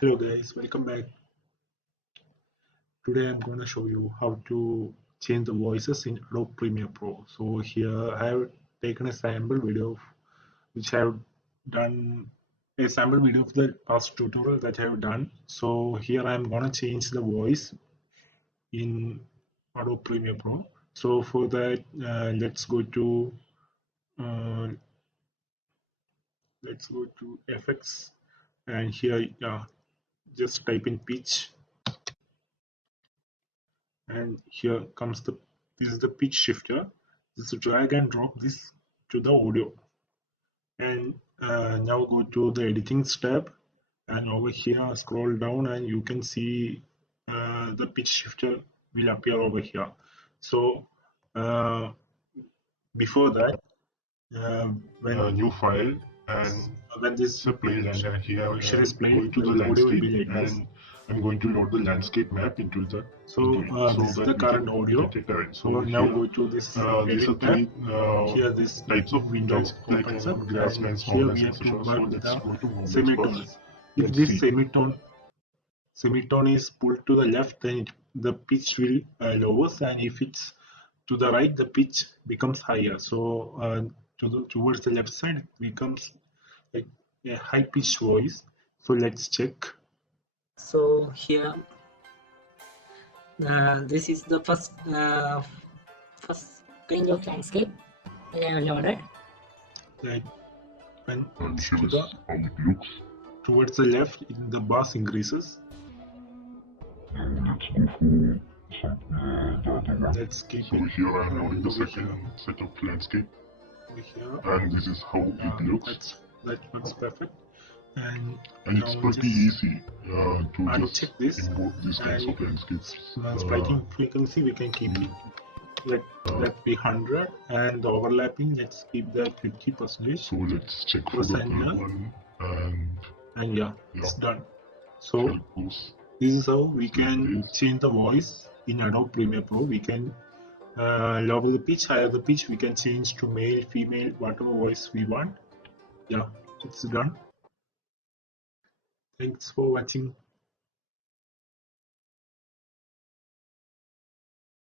Hello guys, welcome back. Today I'm going to show you how to change the voices in Adobe Premiere Pro. So here I have taken a sample video which I have done a sample video of the past tutorial that I have done. So here I'm going to change the voice in Adobe Premiere Pro. So for that uh, let's go to effects, and here just type in pitch, and here comes this is the pitch shifter. Just drag and drop this to the audio, and now go to the editing tab, and over here scroll down and you can see the pitch shifter will appear over here. So before that, when a new file, and when this a plain and here picture is playing, going to the audio will landscape, be like this. and I'm going to load the landscape map into the So this is the current audio. get a terrain. So now go to this these are edit three tab. Here this types of window like opens up, grasslands, and here mountains, we have to etc. So work let's go to the mountains semitones. first. If Let's this see. semitone is pulled to the left, then the pitch will lowers, and if it's to the right, the pitch becomes higher. So towards the left side, it becomes like a high pitched voice. So let's check. So here this is the first range of landscape loaded. Like when And to here's the how it looks. towards the left, the bass increases. Now let's go for some the other one. Let's keep So it here I'm loading the over second here. set of landscape, Over here. and this is how it looks. That looks perfect. And it's pretty easy to just uncheck this, import these kinds and of landscapes. striking frequency we can keep it. Let that be 100, and the overlapping, let's keep that 50%. So let's check for Press the enter. third one, and yeah, it's done. So here it goes. this is how we can change the voice in Adobe Premiere Pro. We can lower the pitch, higher the pitch. We can change to male, female, whatever voice we want. Yeah, it's done. Thanks for watching.